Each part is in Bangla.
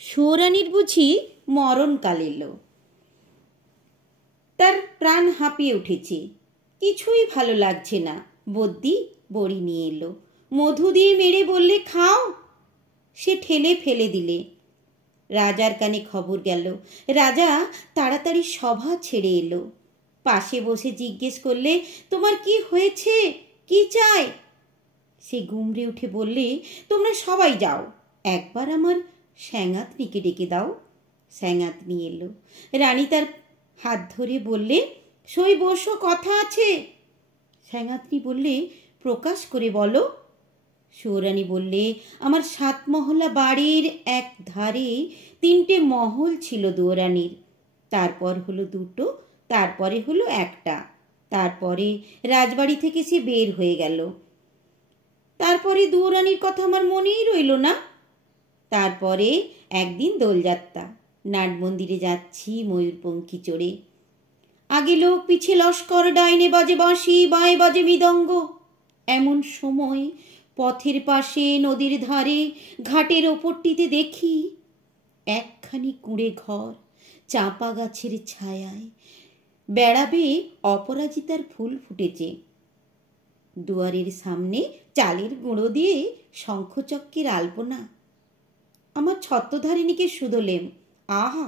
সুয়োরানীর বুঝি মরণকাল এলো। তার প্রাণ হাঁপিয়ে উঠেছে, কিছুই ভালো লাগছে না। বদ্যি বড়ি নিয়ে এলো, মধু দিয়ে মেরে বললে, খাও। সে ঠেলে ফেলে দিলে। রাজার কানে খবর গেল। রাজা তাড়াতাড়ি সভা ছেড়ে এলো। পাশে বসে জিজ্ঞেস করলে, তোমার কি হয়েছে, কি চাই? সে গুমড়ে উঠে বললে, তোমরা সবাই যাও, একবার আমার স্যাঙাতনিকে ডেকে দাও। স্যাঙাতনি এলো। রানী তার হাত ধরে বললে, সই বসো, কথা আছে। স্যাঙাতনি বললে, প্রকাশ করে বলো। সুয়োরানী বললে, আমার 7 মহলা বাড়ির এক ধারে 3টে মহল ছিল দুয়োরানীর, তারপর হলো 2টো, তারপরে হলো 1টা, তারপরে রাজবাড়ি থেকে সে বের হয়ে গেল। তারপরে দুয়োরানীর কথা আমার মনেই রইল না। তারপরে একদিন দোলযাত্রা, নাট মন্দিরে যাচ্ছি ময়ূরপঙ্খী চড়ে। আগে লোক, পিছে লস্কর, ডাইনে বাজে বাঁশি, বাঁয়ে বাজে মৃদঙ্গ। এমন সময় পথের পাশে নদীর ধারে ঘাটের ওপরটিতে দেখি একখানি কুঁড়ে ঘর, চাঁপা গাছের ছায়ায়, বেড়াবে অপরাজিতার ফুল ফুটেছে। দুয়ারের সামনে চালের গুঁড়ো দিয়ে শঙ্খচক্রের আলপনা। আমার ছত্রধারিণীকে শুধলেম, আহা,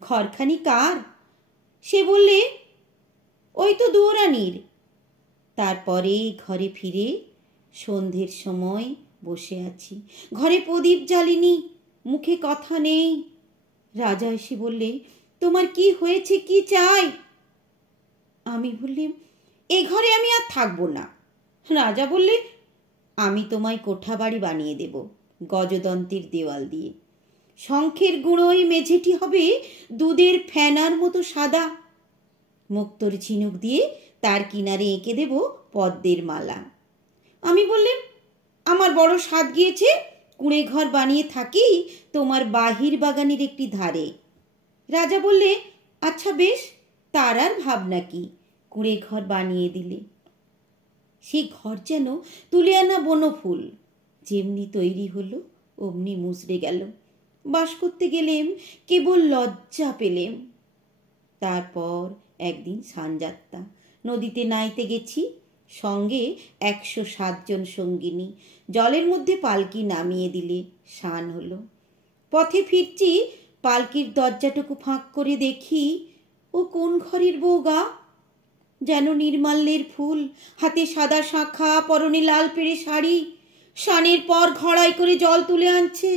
ঘরখানি কার? সে বললে, ওই তো দুয়োরানীর। তারপরে ঘরে ফিরে সন্ধ্যের সময় বসে আছি, ঘরে প্রদীপ জ্বালিনি, মুখে কথা নেই। রাজা এসে বললে, তোমার কি হয়েছে, কি চাই? আমি বললাম, এই ঘরে আমি আর থাকবো না। রাজা বললে, আমি তোমায় কোঠা বাড়ি বানিয়ে দেব, গজদন্তের দেওয়াল দিয়ে। শঙ্খের গুঁড়োই মেঝেটি হবে দুধের ফেনার মতো সাদা। মুক্তোর ঝিনুক দিয়ে তার কিনারে এঁকে দেব পদ্মের মালা। আমি বললাম, আমার বড় স্বাদ গিয়েছে, কুঁড়ে ঘর বানিয়ে থাকি তোমার বাহির বাগানের একটি ধারে। রাজা বললে, আচ্ছা বেশ, তার আর ভাবনা কি, কুঁড়ে ঘর বানিয়ে দিলে। সেই ঘর যেন তুলে আনা বনফুল, যেমনি তৈরি হলো অমনি মুচড়ে গেল। বাস করতে গেলেম, কেবল লজ্জা পেলেম। তারপর একদিন সানযাত্রা, নদীতে নাইতে গেছি, সঙ্গে 107 জন সঙ্গিনী। জলের মধ্যে পালকি নামিয়ে দিলে, স্নান হলো। পথে ফিরছি, পালকির দরজাটুকু ফাঁক করে দেখি, ও কোন ঘরের বউ গা? যেন নির্মাল্যের ফুল, হাতে সাদা শাঁখা, পরনে লাল পেড়ে শাড়ি, স্নানের পর ঘড়াই করে জল তুলে আনছে।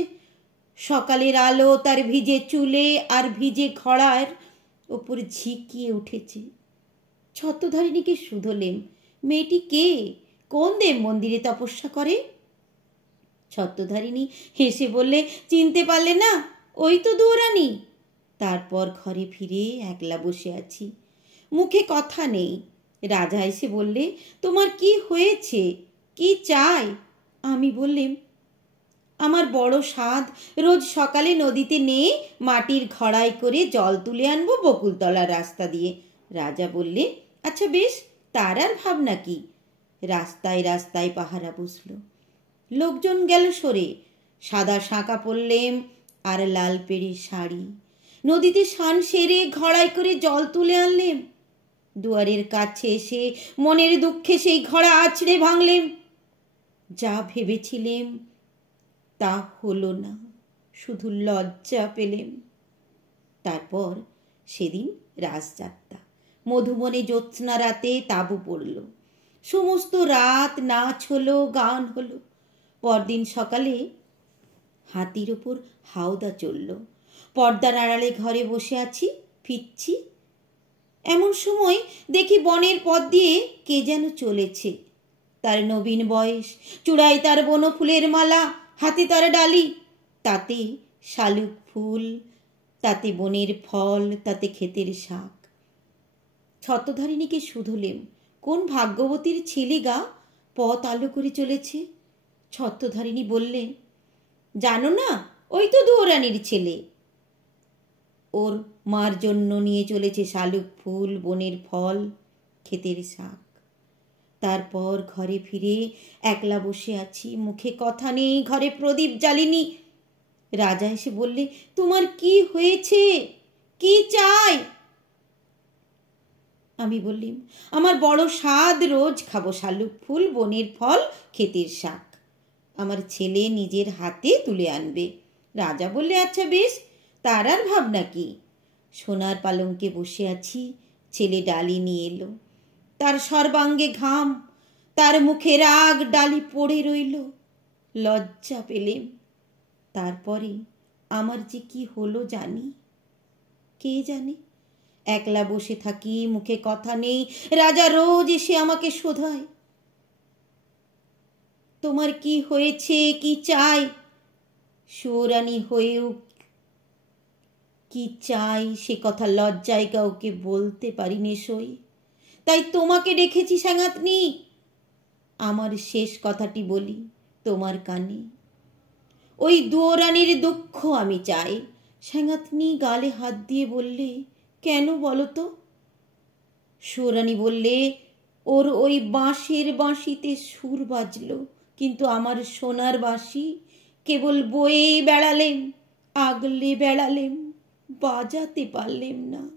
সকালের আলো তার ভিজে চুলে আর ভিজে ঘড়ার ওপর ঝিকিয়ে উঠেছে। ছত্রধারিণীকে শুধলেম, মেয়েটি কে, কোন দেব মন্দিরে তপস্যা করে? ছত্রধারিণী হেসে বললে, চিনতে পারলে না? ওই তো দুয়োরানী। তারপর ঘরে ফিরে একলা বসে আছি, মুখে কথা নেই। রাজা এসে বললে, তোমার কি হয়েছে, কি চাই? আমি বললেম, আমার বড় স্বাদ, রোজ সকালে নদীতে নিয়ে মাটির ঘড়াই করে জল তুলে আনবো বকুলতলার রাস্তা দিয়ে। রাজা বললে, আচ্ছা বেশ, তার আর ভাবনা কি। রাস্তায় রাস্তায় পাহারা বসল, লোকজন গেল সরে। সাদা শাঁখা পরলেম আর লাল পেড়ে শাড়ি, নদীতে স্নান সেরে ঘড়াই করে জল তুলে আনলেম। দুয়ারের কাছে এসে মনের দুঃখে সেই ঘড়া আছড়ে ভাঙলেম। যা ভেবেছিলেম তা হলো না, শুধু লজ্জা পেলেম। তারপর সেদিন রাসযাত্রা, মধুবনে জ্যোৎস্না রাতে তাঁবু পড়ল, সমস্ত রাত নাচ হলো, গান হলো। পরদিন সকালে হাতির ওপর হাওদা চলল। পর্দার আড়ালে ঘরে বসে আছি, ফিরছি। এমন সময় দেখি বনের পথ দিয়ে কে যেন চলেছে। তার নবীন বয়স, চূড়ায় তার বনফুলের মালা, হাতে তার ডালি, তাতে শালুক ফুল, তাতে বনের ফল, তাতে ক্ষেতের শাক। ছত্রধারিণীকে শুধলেম, কোন ভাগ্যবতীর ছেলে গা, পথ আলো করে চলেছে? ছত্রধারিণী বললেন, জানো না, ওই তো দুয়োরানীর ছেলে। ওর মার জন্য নিয়ে চলেছে শালুক ফুল, বনের ফল, ক্ষেতের শাক। তারপর ঘরে ফিরে একলা বসে আছি, মুখে কথা নেই, ঘরে প্রদীপ জ্বালিনি। রাজা এসে বললে, তোমার কি হয়েছে, কি চাই? আমি বললাম, আমার বড় স্বাদ, রোজ খাবো শালুক ফুল, বনের ফল, ক্ষেতের শাক। আমার ছেলে নিজের হাতে তুলে আনবে। রাজা বললে, আচ্ছা বেশ, তার আর ভাবনা কি। সোনার পালঙ্কে বসে আছি, ছেলে ডালি নিয়ে এলো। তার সর্বাঙ্গে ঘাম, তার মুখে রাগ, ডালি পড়ে রইল। লজ্জা পেলেম। তারপরে আমার যে কি হলো জানি, কে জানে। একলা বসে থাকি, মুখে কথা নেই। রাজা রোজ এসে আমাকে শোধায়, তোমার কি হয়েছে, কি চাই? সুরানী হয়েও কি চাই সে কথা লজ্জায় কাউকে বলতে পারি নে সই। তাই তোমাকে ডেকেছি সাঙ্গাতনি। আমার শেষ কথাটি বলি তোমার কানে। ওই দুয়োরানির দুঃখ আমি চাই। সাঙ্গাতনি গালে হাত দিয়ে বললে, কেন বলো তো? সুরানী বললে, ওর ওই বাঁশের বাঁশিতে সুর বাজল, কিন্তু আমার সোনার বাঁশি কেবল বয়ে বেড়ালেম, আগলে বেড়ালেম, বাজাতে পারলেম না।